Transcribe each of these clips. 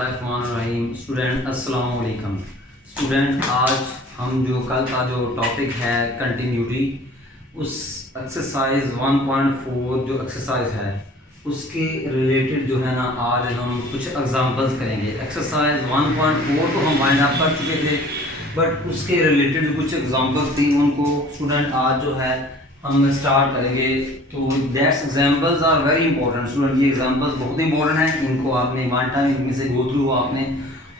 बिस्मिल्लाहिर्रहमानिर्रहीम। स्टूडेंट अस्सलाम वालेकुम। स्टूडेंट आज हम जो कल का जो टॉपिक है कंटिन्यूटी, उस एक्सरसाइज 1.4 जो एक्सरसाइज है उसके रिलेटेड जो है ना आज हम कुछ एग्जांपल्स करेंगे। एक्सरसाइज 1.4 तो हम वाइंड अप कर चुके थे, बट उसके रिलेटेड कुछ एग्जांपल्स थी, उनको स्टूडेंट आज जो है हम स्टार्ट करेंगे। तो that's examples are very important student. ये एग्जांपल्स बहुत इंपॉर्टेंट हैं, इनको आपने वन टाइम इनमें से गो थ्रू आपने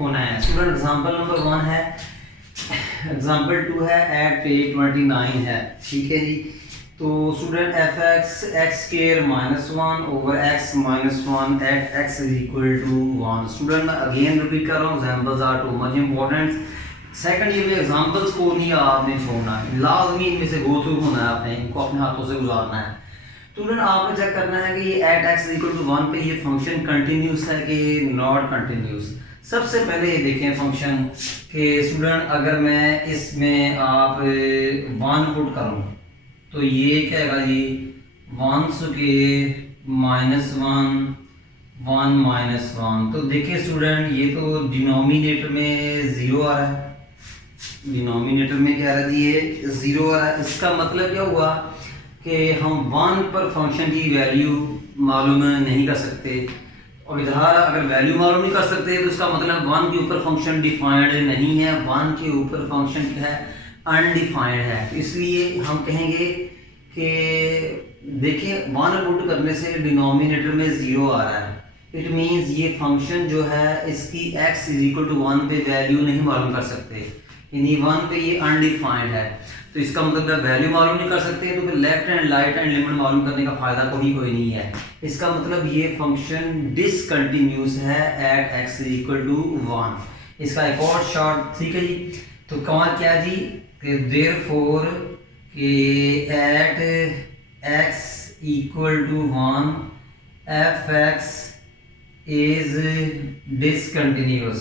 होना है। स्टूडेंट एग्जांपल नंबर 1 है, एग्जांपल 2 है, एट पेज 29 है, ठीक है जी। तो student f x x square -1 over x -1 at x is equal to 1। Student मैं अगेन रिपीट कर रहा हूँ, examples are too much important. Second year में एग्जांपल्स को नहीं आपने छोड़ना, लाजमी इनमें से गो थ्रू होना है, आपने इनको अपने हाथों से गुजारना है। स्टूडेंट आपने चेक करना है कि ये एट एक्स इक्वल टू 1 पे ये फंक्शन कंटिन्यूस है कि नॉट कंटिन्यूस। सबसे पहले ये देखें फंक्शन कि स्टूडेंट अगर मैं इसमें आप 1 पुट करूँ तो ये क्या है जी, 1 स्क्वायर -1 1 -1। तो देखिए स्टूडेंट ये तो डिनोमिनेटर में 0 आ रहा है, डिनोमिनेटर में क्या रहा है ये 0 आ रहा है। इसका मतलब क्या हुआ कि हम 1 पर फंक्शन की वैल्यू मालूम नहीं कर सकते, और इधर अगर वैल्यू मालूम नहीं कर सकते तो इसका मतलब 1 के ऊपर फंक्शन डिफाइंड नहीं है, 1 के ऊपर फंक्शन क्या है, अनडिफाइंड है। तो इसलिए हम कहेंगे कि देखिए 1 पुट करने से डिनोमिनेटर में 0 आ रहा है, इट मीन्स ये फंक्शन जो है इसकी x इज इक्वल टू 1 पे वैल्यू नहीं मालूम कर सकते, यानी 1 पे ये अनडिफाइंड है। तो इसका मतलब वैल्यू मालूम नहीं कर सकते तो फिर left hand right hand limit मालूम करने का फायदा कोई नहीं है। इसका मतलब ये फंक्शन डिसकंटिन्यूस है एट x इक्वल टू 1। इसका एक और शॉर्ट, ठीक है जी। तो कमाल क्या जी, देयरफॉर कि at x equal to 1 f x is discontinuous,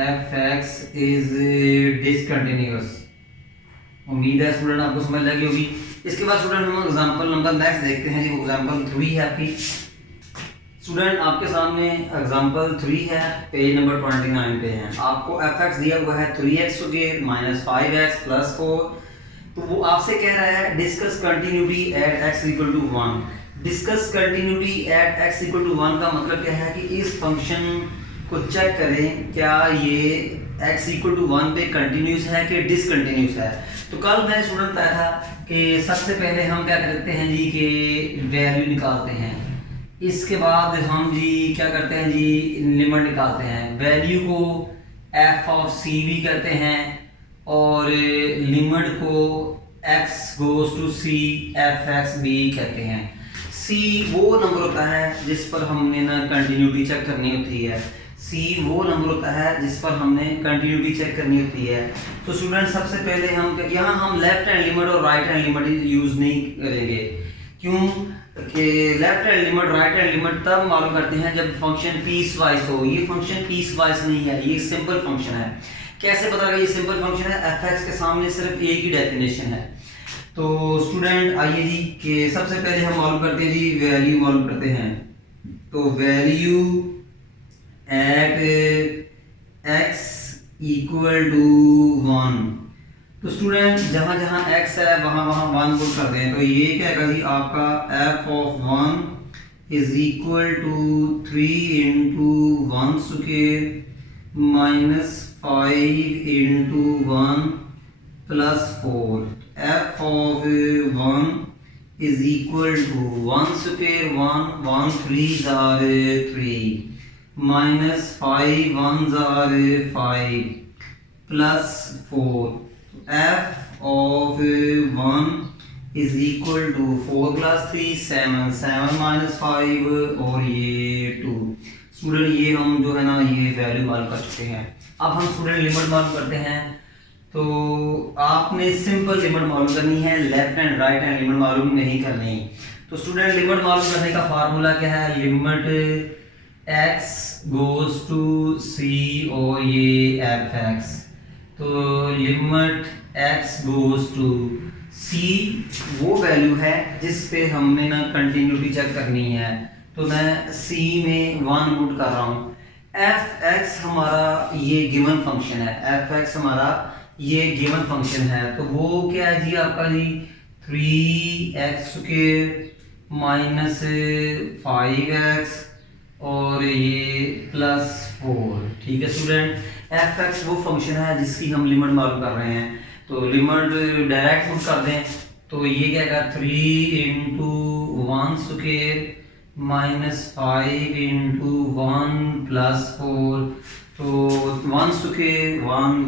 f x is discontinuous. उम्मीद है स्टूडेंट आपको समझ लगी होगी। इसके बाद स्टूडेंट हम एग्जांपल नंबर नेक्स्ट देखते हैं जी, वो एग्जांपल 3 है आपकी। स्टूडेंट आपके सामने एग्जांपल 3 है, पेज नंबर 29 पे है। आपको एफ एक्स दिया हुआ है 3x -5x + 4। तो वो आपसे कह रहा है discuss continuity at x equal to 1। Discuss continuity at x equal to 1 का मतलब क्या है कि इस फंक्शन को चेक करें क्या ये x इक्वल टू 1 पे कंटिन्यूस है कि डिसकंटिन्यूस है। तो कल मैं स्टूडेंट बताया था कि सबसे पहले हम क्या करते हैं जी कि वैल्यू निकालते हैं, इसके बाद हम जी क्या करते हैं जी लिमिट निकालते हैं। वैल्यू को f ऑफ c भी कहते हैं और लिमिट को x goes to c F x भी कहते हैं। c वो नंबर होता है जिस पर हमने ना कंटिन्यूटी चेक करनी होती है, c वो नंबर होता है जिस पर हमने कंटिन्यूटी चेक करनी होती है। तो स्टूडेंट सबसे पहले हम यहाँ हम लेफ्ट हैंड लिमिट और राइट हैंड लिमिट यूज नहीं करेंगे, क्यों कि left hand limit right hand limit तब मालूम करते हैं जब फंक्शन पीस वाइज हो। ये फंक्शन पीस वाइज नहीं है, ये सिंपल फंक्शन है। कैसे पता लगा ये सिंपल फंक्शन है, एफ एक्स के सामने सिर्फ एक ही डेफिनेशन है। तो स्टूडेंट आइए जी कि सबसे पहले हम मालूम करते हैं जी वैल्यू मालूम करते हैं। तो value at x equal to 1। तो स्टूडेंट जहाँ जहाँ x है वहाँ वहाँ 1 पुट कर दें। तो ये क्या है जी आपका f of 1 is equal to 3 into 1 square -5 into 1 + 4। f of 1 is equal to 1 square 1 3 are 3 -5 1s are 5 + 4। f of 1 is equal to 4 + 3 7 7 - 5 और ये 2। स्टूडेंट ये हम जो है ना ये वैल्यू मालूम कर चुके हैं। अब हम स्टूडेंट लिमिट मालूम करते हैं। तो आपने सिंपल लिमिट मालूम करनी है, left hand right hand limit मालूम नहीं करनी। तो स्टूडेंट लिमिट मालूम करने का फार्मूला क्या है, limit x goes to c और ये एफ एक्स। तो limit x goes to c वो वैल्यू है जिस पे हमने ना कंटिन्यूटी चेक करनी है। तो मैं c में 1 पुट कर रहा हूँ, एफ एक्स हमारा ये गिवन फंक्शन है, एफ एक्स हमारा ये गिवन फंक्शन है, तो वो क्या है जी आपका जी 3x² माइनस 5x और ये +4। ठीक है स्टूडेंट, एफ एक्स वो फंक्शन है जिसकी हम लिमिट मालूम कर रहे हैं, तो लिमिट डायरेक्ट पुट कर दें तो ये क्या आएगा 3 × 1² माइनस 5 × 1 +4, तो 1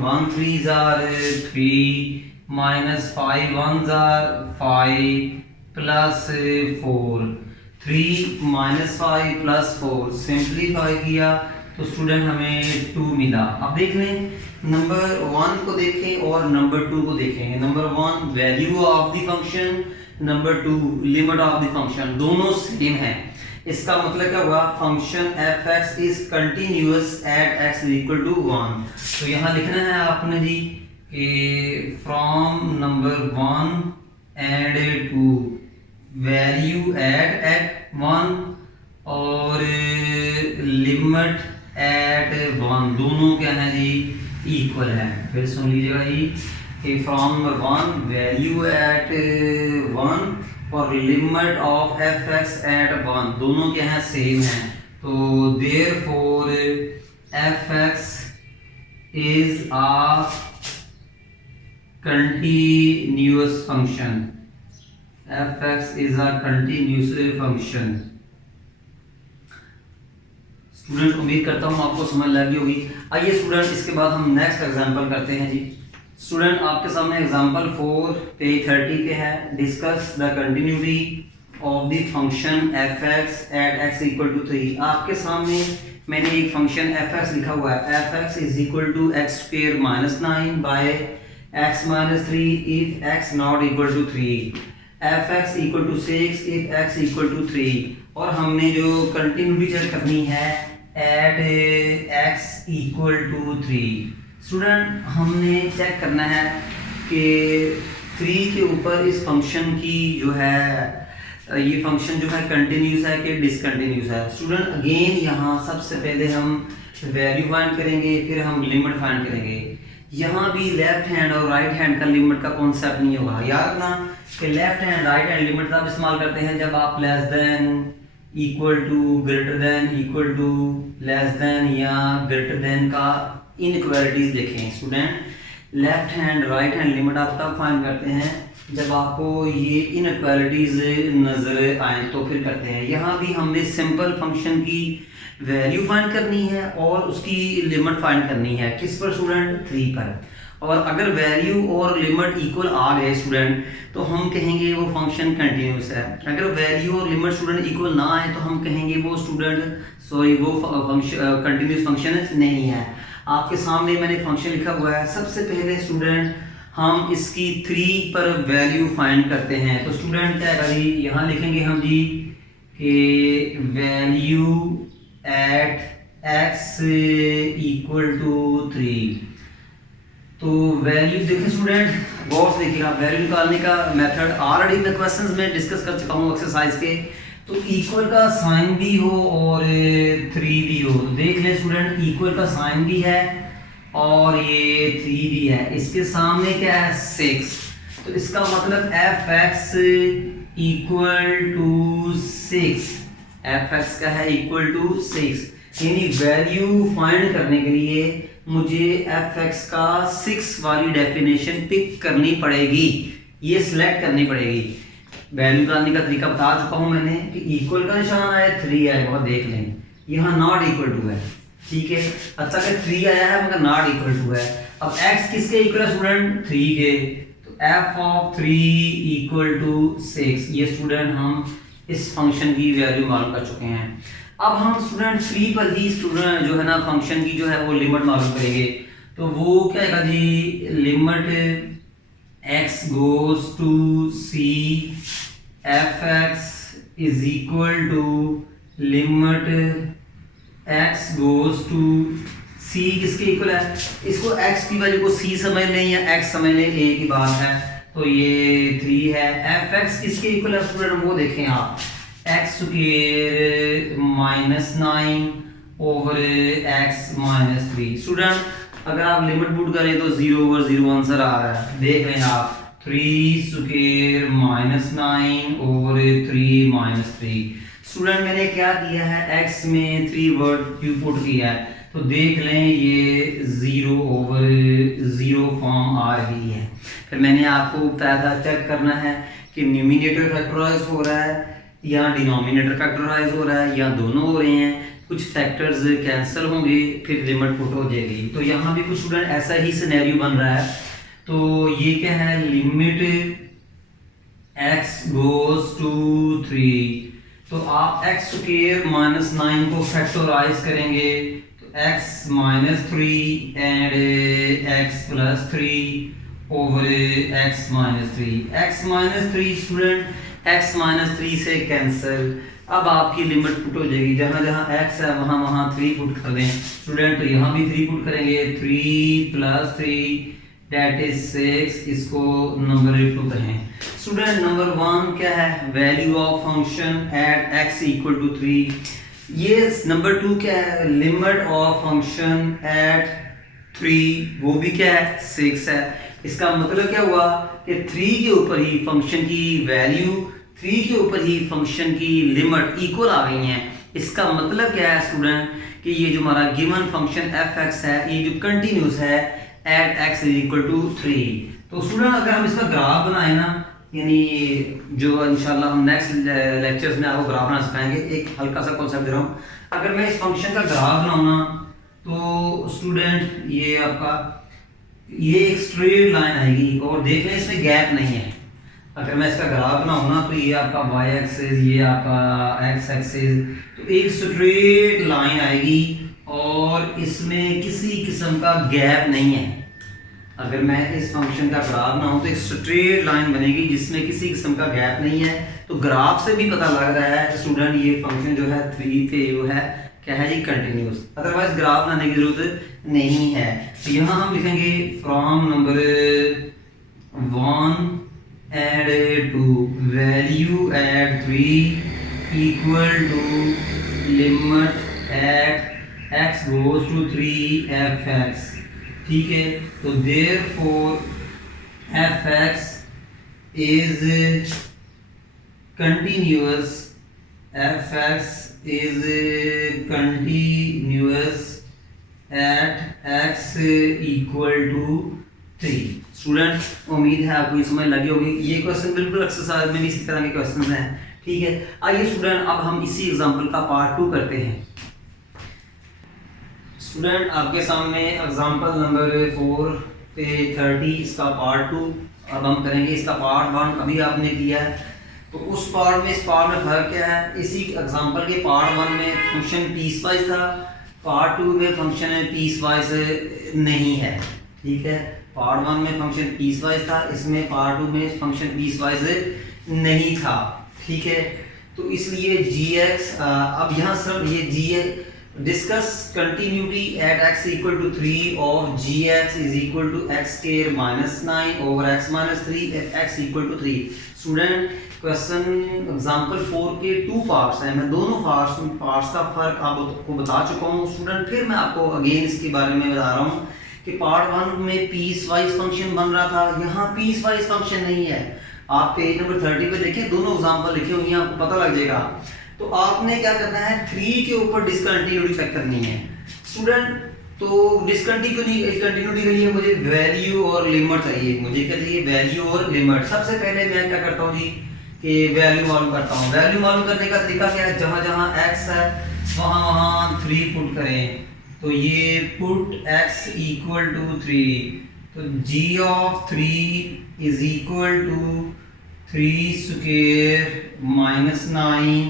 1 3s are 3 minus 5 1s are 5 plus 4, 3 minus 5 plus 4 simplify किया तो स्टूडेंट हमें 2 मिला। अब देख लें नंबर 1 को देखें और नंबर 2 को देखें। Number 1 value of the function, number 2 limit of the function, दोनों सेम है। इसका मतलब क्या हुआ, function f x is continuous at x equal to 1। तो यहाँ लिखना है आपने जी कि from number 1 and 2 value at 1 और लिमिट एट 1 दोनों क्या है जी इक्वल है। फिर सुन लीजिएगा जी कि फ्रॉम नंबर 1 वैल्यू एट 1 और limit of f x at 1 दोनों क्या है सेम है, तो therefore f x is a continuous function, f x is a continuous function. Student उम्मीद करता हूँ आपको समझ लगी होगी। आइए स्टूडेंट इसके बाद हम नेक्स्ट एग्जांपल करते हैं जी। स्टूडेंट आपके सामने एग्जांपल 4 पेज 30 पे है, discuss the continuity of the function f x at x equal to 3। आपके सामने मैंने एक फंक्शन एफ एक्स लिखा हुआ है, f x is equal to x² - 9 by x - 3 if x not equal to 3, f x equal to 6 if x equal to 3। और हमने जो कंटिन्यूटी चेक करनी है at x equal to 3। Student हमने check करना है कि 3 के ऊपर इस फंक्शन की जो है ये फंक्शन जो है कंटिन्यूस है कि डिसकंटिन्यूस है। स्टूडेंट अगेन यहाँ सबसे पहले हम वैल्यू फाइंड करेंगे, फिर हम लिमिट फाइंड करेंगे। यहाँ भी लेफ्ट हैंड और राइट हैंड का लिमिट का कॉन्सेप्ट नहीं होगा। याद रखना कि left hand right hand limit तब इस्तेमाल करते हैं जब आप less than, equal to, greater than, equal to, less than या ग्रेटर देन का इनइक्वालिटीज देखें। Student left hand right hand limit आप तब फाइंड करते हैं जब आपको ये इनइक्वालिटीज नजर आए तो फिर करते हैं। यहाँ भी हमने सिंपल फंक्शन की वैल्यू फाइंड करनी है और उसकी लिमिट फाइंड करनी है। किस पर स्टूडेंट? 3 पर। और अगर वैल्यू और लिमिट इक्वल आ गए स्टूडेंट तो हम कहेंगे वो फंक्शन कंटिन्यूस है। अगर वैल्यू और लिमिट स्टूडेंट इक्वल ना आए तो हम कहेंगे वो वो फंक्शन कंटिन्यूस फंक्शन नहीं है। आपके सामने मैंने फंक्शन लिखा हुआ है। सबसे पहले स्टूडेंट हम इसकी 3 पर वैल्यू फाइंड करते हैं। तो स्टूडेंट क्या है जी, यहाँ लिखेंगे हम जी कि value at x equal to 3। तो वैल्यू देखिए स्टूडेंट गौर से देखिएगा, वैल्यू निकालने का मेथड ऑलरेडी मैं क्वेश्चंस में डिस्कस कर चुका हूँ एक्सरसाइज के। तो इक्वल का साइन भी हो और 3 भी हो। देख ले स्टूडेंट इक्वल का साइन भी है और ये 3 भी है। इसके सामने क्या है 6, तो इसका मतलब f x equal to 6, f x का है इक्वल टू 6। यानी वैल्यू फाइंड करने के लिए मुझे एफ एक्स का 6 वाली डेफिनेशन पिक करनी पड़ेगी, ये सिलेक्ट करनी पड़ेगी। वैल्यू निकालने का तरीका बता चुका हूं मैंने कि इक्वल का निशान आया 3 आया, बहुत देख लें यहाँ नॉट इक्वल टू है, ठीक है। अच्छा कि 3 आया है मगर नॉट इक्वल टू है। अब x किसके इक्वल है स्टूडेंट? 3 के, तो f ऑफ 3 इक्वल टू 6। ये स्टूडेंट हम इस फंक्शन की वैल्यू मालूम कर चुके हैं। अब हम स्टूडेंट 3 पर ही स्टूडेंट जो है ना फंक्शन की जो है वो लिमिट मालूम करेंगे। तो वो क्या है जी, limit x goes to c F x is equal to limit x goes to c किसके इक्वल है? इसको x की वैल्यू को c समझ लें या x समझ लें, एक ही बात है। तो ये 3 है। एफ एक्स किसके इक्वल है स्टूडेंट? वो देखें आप, x² - 9 over x minus 3। Student अगर आप लिमिट पुट करें तो 0/0 आंसर आ रहा है, देख रहे हैं आप, 3 square minus 9 over 3 minus 3। Student मैंने क्या किया है, x में 3 वर्ड क्यू पुट किया है, तो देख लें ये 0/0 फॉर्म आ रही है। फिर मैंने आपको बताया था चेक करना है कि न्यूमिनेटर फैक्टराइज हो रहा है या डिनोमिनेटर फैक्टराइज हो रहा है या दोनों हो रहे हैं, कुछ फैक्टर्स कैंसिल होंगे, फिर लिमिट पुट हो जाएगी। तो यहाँ भी कुछ स्टूडेंट ऐसा ही सिनेरियो बन रहा है। तो ये क्या है, लिमिट x गोज टू 3, तो आप x स्क्वायर माइनस 9 को फैक्टराइज करेंगे तो x minus 3 and x plus 3 over x minus 3। x minus 3 student x minus 3 से कैंसिल, अब आपकी लिमिट पुट हो जाएगी, जहां जहां x है वहां वहां 3 पुट कर दें स्टूडेंट, तो यहाँ भी 3 पुट करेंगे, 3 प्लस 3 दैट इज 6, इसको नंबर 2 कहें। स्टूडेंट नंबर 1 क्या है, value of function at x equal to 3। ये नंबर 2 क्या है, लिमिट ऑफ फंक्शन एट 3, वो भी क्या है 6 है। इसका मतलब क्या हुआ कि 3 के ऊपर ही फंक्शन की वैल्यू, 3 के ऊपर ही फंक्शन की लिमिट इक्वल आ गई हैं। इसका मतलब क्या है स्टूडेंट कि ये जो हमारा गिवन फंक्शन f(x) है, ये जो कंटिन्यूस है at x is equal to 3। तो स्टूडेंट अगर हम इसका ग्राफ बनाए ना, यानी जो इंशाल्लाह हम नेक्स्ट लेक्चर्स में आपको ग्राफ बना सिखाएंगे, एक हल्का सा कॉन्सेप्ट दे रहा हूँ। अगर मैं इस फंक्शन का ग्राफ बनाऊँ ना, तो स्टूडेंट ये आपका ये एक स्ट्रेट लाइन आएगी और देख लें इसमें गैप नहीं है। अगर मैं इसका ग्राफ बनाऊँ ना, तो ये आपका y एक्सिस, ये आपका x एक्सिस, तो एक स्ट्रेट लाइन आएगी और इसमें किसी किस्म का गैप नहीं है। अगर मैं इस फंक्शन का ग्राफ बनाऊँ तो एक स्ट्रेट लाइन बनेगी जिसमें किसी किस्म का गैप नहीं है। तो ग्राफ से भी पता लग रहा है स्टूडेंट ये फंक्शन जो है 3 पे जो है क्या है जी, कंटिन्यूस, अदरवाइज ग्राफ बनाने की जरूरत नहीं है। तो यहाँ हम लिखेंगे from number 1 and 2 value eight 3 equal to limit at x goes to 3 f(x), ठीक है। तो therefore f(x) is continuous, f(x) is continuous at x equal to 3। Student उम्मीद है आपको ये समझ लगी होगी। ये क्वेश्चन बिल्कुल एक्सरसाइज में इसी तरह के क्वेश्चन हैं, ठीक है। आइए स्टूडेंट अब हम इसी एग्जांपल का पार्ट 2 करते हैं। स्टूडेंट आपके सामने एग्जांपल नंबर 4 पे 30, इसका पार्ट 2 अब हम करेंगे। इसका पार्ट 1 अभी आपने किया है, तो उस पार्ट में इस पार्ट में फर्क क्या है। इसी एग्जांपल के पार्ट 1 में फंक्शन पीस वाइज था, पार्ट 2 में फंक्शन पीस वाइज नहीं है, ठीक है। पार्ट 1 में फंक्शन पीस वाइज था, इसमें पार्ट 2 में फंक्शन पीस वाइज नहीं था, ठीक है। तो इसलिए gx अब यहाँ सिर्फ ये g discuss continuity at x equal to 3 और gx is equal to x square minus 9 over x minus 3 at x equal to 3। Student question example 4 के 2 पार्ट्स हैं, मैं दोनों पार्ट्स का फर्क आपको बता चुका हूँ स्टूडेंट। फिर मैं आपको अगेन इसके बारे में बता रहा हूँ कि पार्ट 1 में पीस वाइज फंक्शन बन रहा था, यहाँ पीस वाइज फंक्शन नहीं है। आप पेज नंबर 30 पे देखिए, दोनों एग्जांपल लिखे होंगे, आपको पता लग जाएगा। तो आपने क्या करना है, 3 के ऊपर डिसकंटिन्यूटी चेक करनी है स्टूडेंट। तो डिसकंटिन्यूटी के लिए मुझे वैल्यू और लिमिट चाहिए, मुझे क्या चाहिए, वैल्यू और लिमिट। सबसे पहले मैं क्या करता हूँ जी कि वैल्यू मालूम करता हूँ। वैल्यू मालूम करने का तरीका क्या है, जहाँ जहाँ x है वहाँ वहाँ 3 पुट करें। तो ये पुट x इक्वल टू 3, तो g of 3 is equal to 3 square minus 9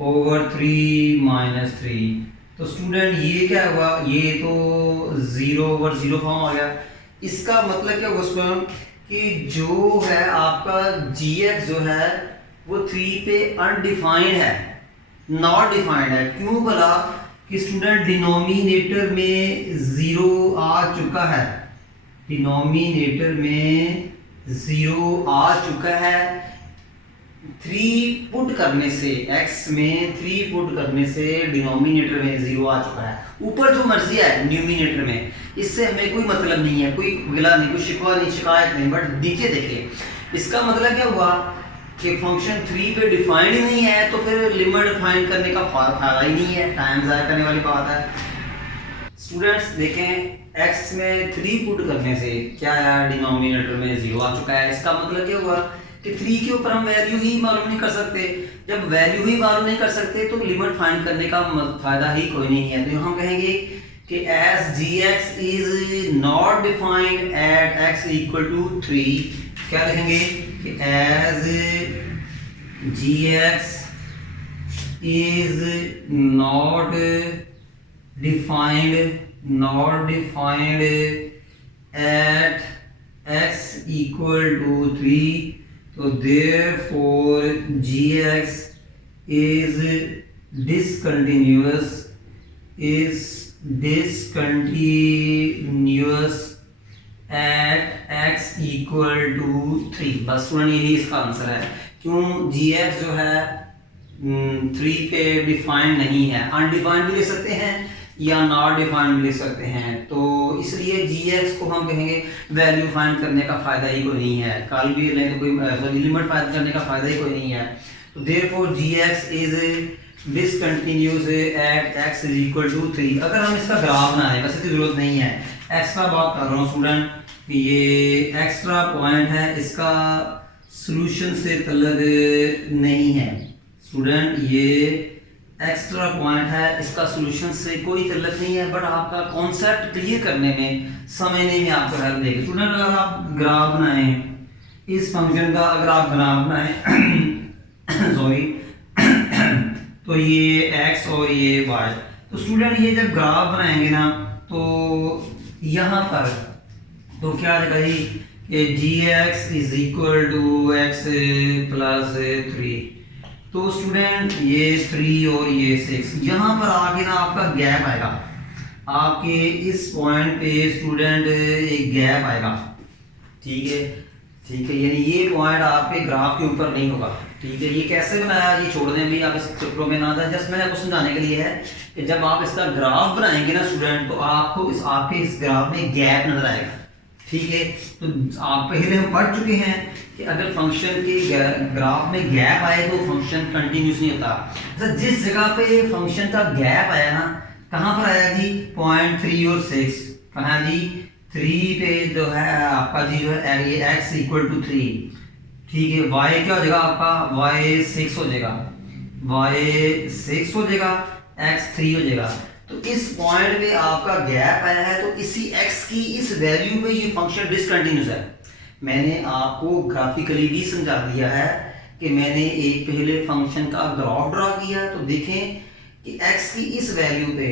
over 3 minus 3। तो स्टूडेंट ये क्या हुआ, ये तो 0/0 फॉर्म आ गया। इसका मतलब क्या हुआ स्टूडेंट कि जो है आपका gx जो है वो 3 पे अनडिफाइंड है, नॉट डिफाइंड है। क्यों बोला कि स्टूडेंट डिनोमिनेटर में 0 आ चुका है, डिनोमिनेटर में 0 आ चुका है, 3 पुट करने से x में 3 पुट करने से डिनोमिनेटर में 0 आ चुका है। ऊपर जो मर्जी है न्यूमिनेटर में, इससे हमें कोई मतलब नहीं है, कोई गिला नहीं, कोई शिकवा नहीं, शिकायत नहीं। बट नीचे देखिए, इसका मतलब क्या हुआ कि फंक्शन 3 पे डिफाइंड ही नहीं है, तो फिर लिमिट डिफाइन करने का फायदा ही नहीं है, टाइम ज़ाया करने वाली बात है। स्टूडेंट्स देखें, x में 3 पुट करने से क्या है, डिनोमिनेटर में 0 आ चुका है। इसका मतलब क्या हुआ कि 3 के ऊपर हम वैल्यू ही मालूम नहीं कर सकते। जब वैल्यू ही मालूम नहीं कर सकते तो लिमिट फाइंड करने का फायदा ही कोई नहीं है। तो हम कहेंगे कि as gx is not defined at x equal to 3, क्या लिखेंगे कि as gx is not defined at x equal to 3, तो therefore gx is discontinuous at x equal to 3। बस स्टूडेंट यही इसका आंसर है। क्यों gx जो है 3 पे डिफाइंड नहीं है, अनडिफाइंड भी ले सकते हैं या नॉट डिफाइंड भी ले सकते हैं। तो इसलिए gx को हम कहेंगे वैल्यू फाइंड करने का फायदा ही कोई नहीं है, कल भी लें तो कोई सॉरी लिमिट फाइंड करने का फायदा ही कोई नहीं है। तो therefore gx is discontinuous at x is equal to 3। अगर हम इसका ग्राफ बनाएं, वैसे तो जरूरत नहीं है, एक्स्ट्रा बात कर रहा हूँ स्टूडेंट, ये एक्स्ट्रा पॉइंट है, इसका सॉल्यूशन से तल्लुक नहीं है स्टूडेंट, ये एक्स्ट्रा पॉइंट है, इसका सॉल्यूशन से कोई तल्लुक नहीं है, बट आपका कॉन्सेप्ट क्लियर करने में, समझने में आपको हेल्प देगी। स्टूडेंट अगर आप ग्राफ बनाएं इस फंक्शन का, अगर आप ग्राफ बनाएं सॉरी तो ये x और ये y, तो स्टूडेंट ये जब ग्राफ बनाएंगे ना तो यहाँ पर तो क्या आएगा ही कि gx is equal to x plus 3। तो स्टूडेंट ये 3 और ये 6, यहाँ पर आके ना आपका गैप आएगा, आपके इस पॉइंट पे स्टूडेंट एक गैप आएगा, ठीक है, यानी ये पॉइंट आपके ग्राफ के ऊपर नहीं होगा, ठीक है। ये कैसे बनाया, ये छोड़ दें भी, आप इस चक्रों में ना था, जस्ट मैंने आपको समझाने के लिए है कि जब आप इसका ग्राफ बनाएंगे ना स्टूडेंट, तो आपको आपके इस ग्राफ में गैप नजर आएगा, ठीक है। तो आप पहले हम पढ़ चुके हैं कि अगर फंक्शन के ग्राफ में गैप आए तो फंक्शन कंटिन्यूस नहीं होता। अच्छा, जिस जगह पे फंक्शन का गैप आया ना, कहाँ पर आया जी, पॉइंट 3 और 6, कहाँ जी 3 पे जो है आपका जी जो है ये x इक्वल टू 3, ठीक है। y क्या हो जाएगा आपका, y 6 हो जाएगा, y 6 हो जाएगा, x 3 हो जाएगा। तो इस पॉइंट पे आपका गैप आया है, तो इसी x की इस वैल्यू पे ये फंक्शन डिसकंटिन्यूस है। मैंने आपको ग्राफिकली भी समझा दिया है कि मैंने एक पहले फंक्शन का ग्राफ ड्रा किया, तो देखें कि x की इस वैल्यू पे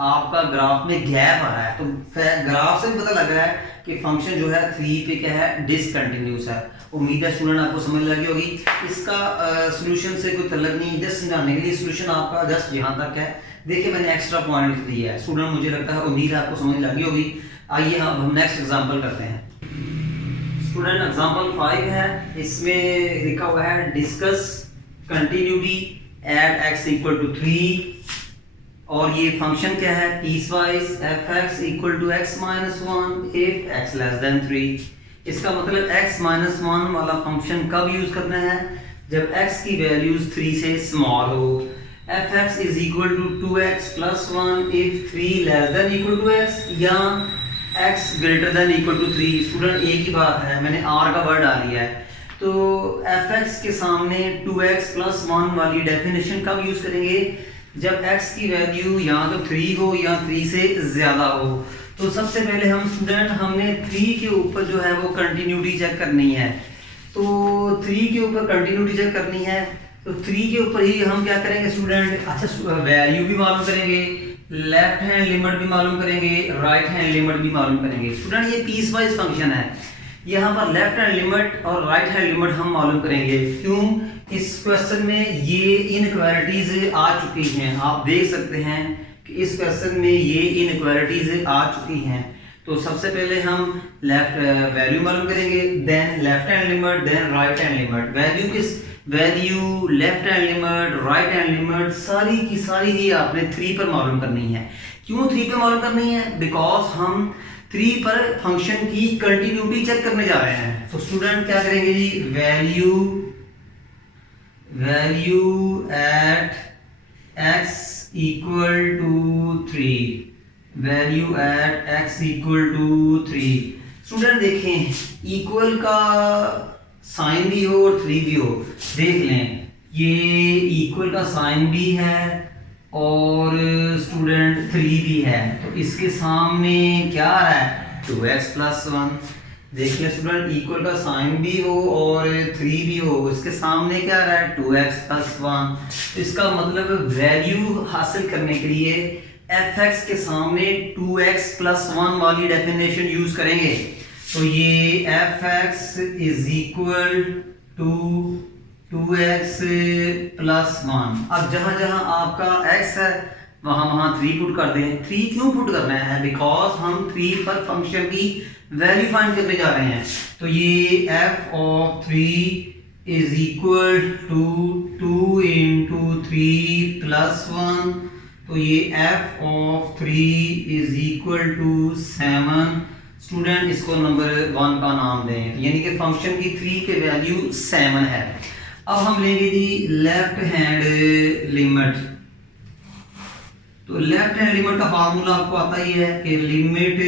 आपका ग्राफ में गैप आ रहा है, तो ग्राफ से भी पता लग रहा है कि फंक्शन जो है 3 पे क्या है, डिसकंटिन्यूस है। उम्मीद है स्टूडेंट आपको समझ लगी होगी। इसका सॉल्यूशन से कोई तल्लुक नहीं, जस्ट समझाने के लिए सॉल्यूशन आपका जस्ट यहाँ तक है। देखिए मैंने एक्स्ट्रा पॉइंट लिख दिया है स्टूडेंट, मुझे लगता है उम्मीद है आपको समझ लगी होगी। आइए हम नेक्स्ट एग्जांपल करते हैं स्टूडेंट। एग्जांपल 5 है, इसमें लिखा हुआ है discuss continuity at x equal to 3, और ये फंक्शन क्या है, piecewise fx equal to x minus 1 if x less than 3। इसका मतलब x माइनस 1 वाला फंक्शन कब यूज करना है, जब x की वैल्यूज 3 से स्मॉल हो। fx is equal to 2x plus 1 if 3 less than equal to x, या x greater than equal to 3। Student एक ही बात है, मैंने r का वर्ड डाल दिया है, तो fx के सामने 2x प्लस 1 वाली डेफिनेशन कब यूज करेंगे, जब x की वैल्यू या तो 3 हो या 3 से ज्यादा हो। तो सबसे पहले हम स्टूडेंट हमने 3 के ऊपर जो है वो कंटिन्यूटी चेक करनी है, तो 3 के ऊपर कंटिन्यूटी चेक करनी है, तो 3 के ऊपर ही हम क्या करेंगे स्टूडेंट, अच्छा वैल्यू भी मालूम करेंगे, लेफ्ट हैंड लिमिट भी मालूम करेंगे, राइट हैंड लिमिट भी मालूम करेंगे। स्टूडेंट ये पीस वाइज फंक्शन है, यहाँ पर लेफ्ट हैंड लिमिट और राइट हैंड लिमिट हम मालूम करेंगे। क्यों, इस क्वेश्चन में ये इनइक्वालिटीज आ चुकी हैं, आप देख सकते हैं कि इस क्वेश्चन में ये इनइक्वालिटीज आ चुकी हैं। तो सबसे पहले हम लेफ्ट वैल्यू मालूम करेंगे, then left hand limit, then right hand limit. Value value, left hand limit, right hand limit, सारी की सारी ही आपने 3 पर मालूम करनी है। क्यों 3 पर मालूम करनी है? बिकॉज हम 3 पर फंक्शन की कंटिन्यूटी चेक करने जा रहे हैं। तो स्टूडेंट क्या करेंगे जी, value at x equal to 3, value at x equal to 3। Student देखें, इक्वल का साइन भी हो और 3 भी हो, देख लें ये इक्वल का साइन भी है और स्टूडेंट 3 भी है, तो इसके सामने क्या आ रहा है, 2x प्लस 1। देखिए स्टूडेंट, इक्वल का साइन भी हो और 3 भी हो, इसके सामने क्या आ रहा है, 2x प्लस 1। इसका मतलब वैल्यू हासिल करने के लिए fx के सामने 2x प्लस 1 वाली डेफिनेशन यूज करेंगे। तो ये fx is equal to 2x plus 1। अब जहां जहां आपका x है वहां 3 पुट कर दें। 3 क्यों पुट करना है? बिकॉज हम 3 पर फंक्शन की वैल्यू फाइंड करने जा रहे हैं। तो ये f of 3 is equal to 2 into 3 plus 1। तो ये f of 3 is equal to 7। Student इसको नंबर 1 का नाम दें, यानी कि फंक्शन की 3 पे वैल्यू 7 है। अब हम लेंगे जी लेफ्ट हैंड लिमिट। तो लेफ्ट हैंड लिमिट का फार्मूला आपको आता ही है कि limit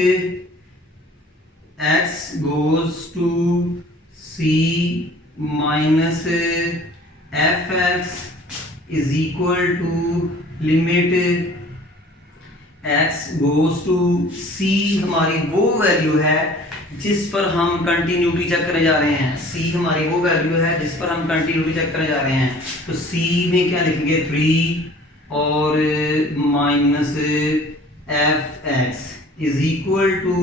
x goes to c minus fx is equal to limit x goes to c। हमारी वो वैल्यू है जिस पर हम कंटिन्यूटी चेक करने जा रहे हैं। c हमारी वो वैल्यू है जिस पर हम कंटिन्यूटी चेक करने जा रहे हैं। तो c में क्या लिखेंगे, 3 और minus fx is equal to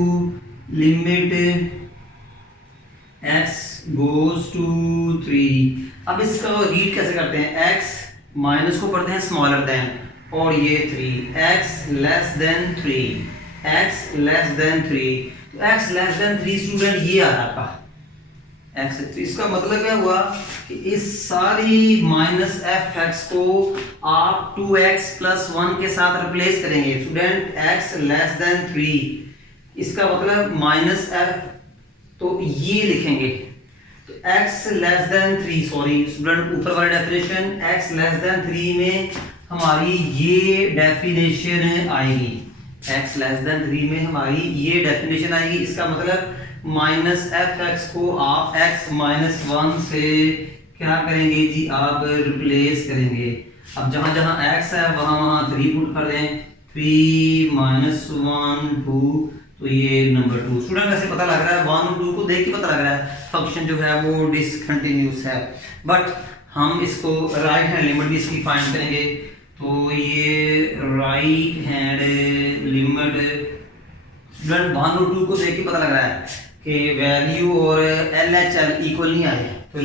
limit x goes to 3। अब इसका रीड कैसे करते हैं, x माइनस को पढ़ते हैं स्मॉलर देन, और ये 3, x less than 3, x less than 3। तो x लेस देन 3 स्टूडेंट ये आ रहा था x। तो इसका मतलब क्या हुआ कि इस सारी माइनस fx को आप 2x प्लस 1 के साथ रिप्लेस करेंगे। स्टूडेंट x लेस देन 3, इसका मतलब माइनस f, तो ये लिखेंगे। तो x less than 3, sorry student ऊपर वाली डेफिनेशन x लेस देन 3 में हमारी ये डेफिनेशन आएगी। x लेस देन 3 में हमारी ये डेफिनेशन आएगी। इसका मतलब माइनस fx को आप x माइनस 1 से क्या करेंगे जी, आप रिप्लेस करेंगे। अब जहां जहां x है वहां 3 पुट कर दें, 3 माइनस 1 2, तो ये नंबर 2। स्टूडेंट वैसे पता लग रहा है 1 और 2 को देख के पता लग रहा है फंक्शन जो है वो डिसकंटिन्यूअस है, बट हम इसको राइट हैंड लिमिट भी इसकी फाइंड करेंगे। तो ये राइट हैंड लिमिट स्टूडेंट 1 और 2 को देख के पता लग रहा है कि वैल्यू और LHL इक्वल नहीं आए। तो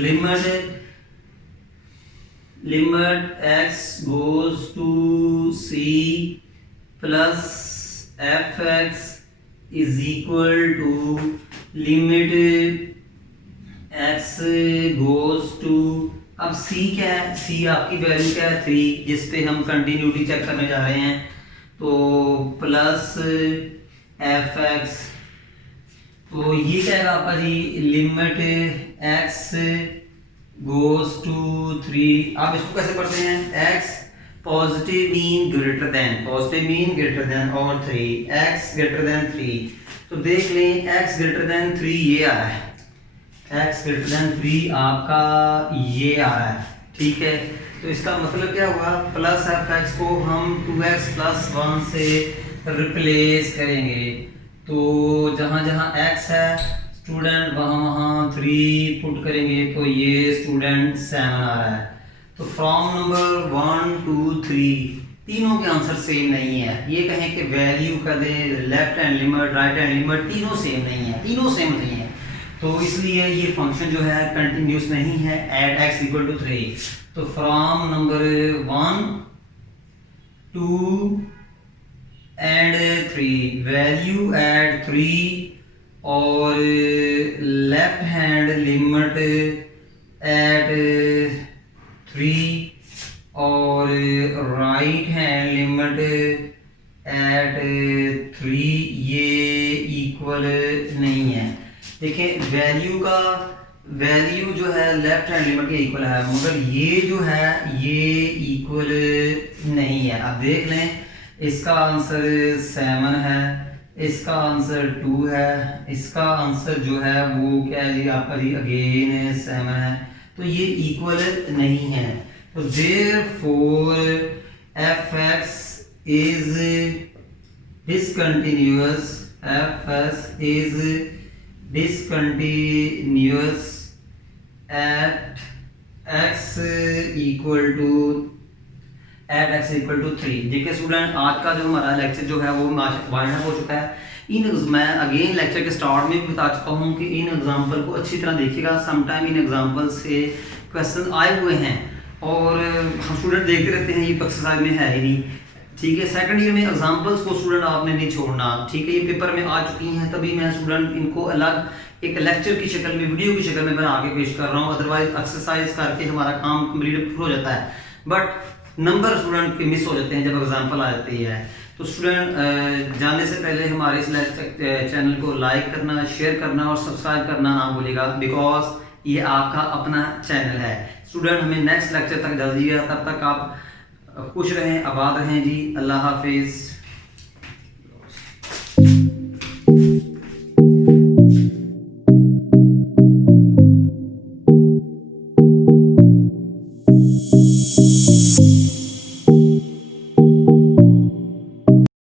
limit x goes to c plus fx is equal to limit x goes to, अब c क्या है, c आपकी वैल्यू क्या है 3, जिस पे हम कंटिन्यूटी चेक करने जा रहे हैं। तो प्लस fx, तो ये क्या है आपका जी, लिमिट x गोज टू 3। आप इसको कैसे पढ़ते हैं, x positive mean greater than, positive mean greater than और 3, x ग्रेटर देन 3। तो देख लें x ग्रेटर देन 3 ये आ रहा है, x ग्रेटर देन 3 आपका ये आ रहा है, ठीक है। तो इसका मतलब क्या हुआ, प्लस fx को हम 2x प्लस 1 से रिप्लेस करेंगे। तो जहां जहां x है स्टूडेंट वहां 3 पुट करेंगे, तो ये स्टूडेंट 7 आ रहा है। तो फ्रॉम नंबर 1 2 3 तीनों के आंसर सेम नहीं है। ये कहें कि वैल्यू का दे, left hand limit, right hand limit, तीनों सेम नहीं है, तीनों सेम नहीं है। तो इसलिए ये फंक्शन जो है कंटिन्यूस नहीं है एट x इक्वल टू 3। तो from number 1 2 and 3 value eight 3 और लेफ्ट हैंड लिमिट एट और राइट हैंड लिमिट एट 3 ये इक्वल नहीं है। देखिए वैल्यू जो है लेफ्ट हैंड लिमिट के इक्वल है, मगर ये जो है ये इक्वल नहीं है। अब देख लें, इसका आंसर 7 है, इसका आंसर 2 है, इसका आंसर जो है वो क्या है जी आपका जी अगेन 7 है, तो ये इक्वल नहीं है। तो therefore f x is discontinuous, fs is discontinuous at x equal to 3। देखिए स्टूडेंट, आज का जो हमारा लेक्चर जो है वो वाइंड अप हो चुका है। मैं अगेन लेक्चर के स्टार्ट में भी बता चुका हूँ कि इन एग्जाम्पल को अच्छी तरह देखिएगा। समटाइम इन एग्जाम्पल से क्वेश्चन आए हुए हैं और हम स्टूडेंट देखते रहते हैं, ये एक्सरसाइज में है ही नहीं। ठीक है, सेकंड ईयर में एग्जाम्पल्स को स्टूडेंट आपने नहीं छोड़ना। ठीक है, ये पेपर में आ चुकी हैं, तभी मैं स्टूडेंट इनको अलग एक लेक्चर की शक्ल में, वीडियो की शक्ल में बना के पेश कर रहा हूँ। अदरवाइज एक्सरसाइज करके हमारा काम कंप्लीट हो जाता है, बट नंबर स्टूडेंट के मिस हो जाते हैं जब एग्जाम्पल आ जाती है। तो स्टूडेंट जाने से पहले हमारे इस चैनल को लाइक करना, शेयर करना और सब्सक्राइब करना ना भूलिएगा, बिकॉज ये आपका अपना चैनल है। स्टूडेंट हमें नेक्स्ट लेक्चर तक जल्दी है, तब तक आप खुश रहें, आबाद रहें जी। अल्लाह हाफिज़।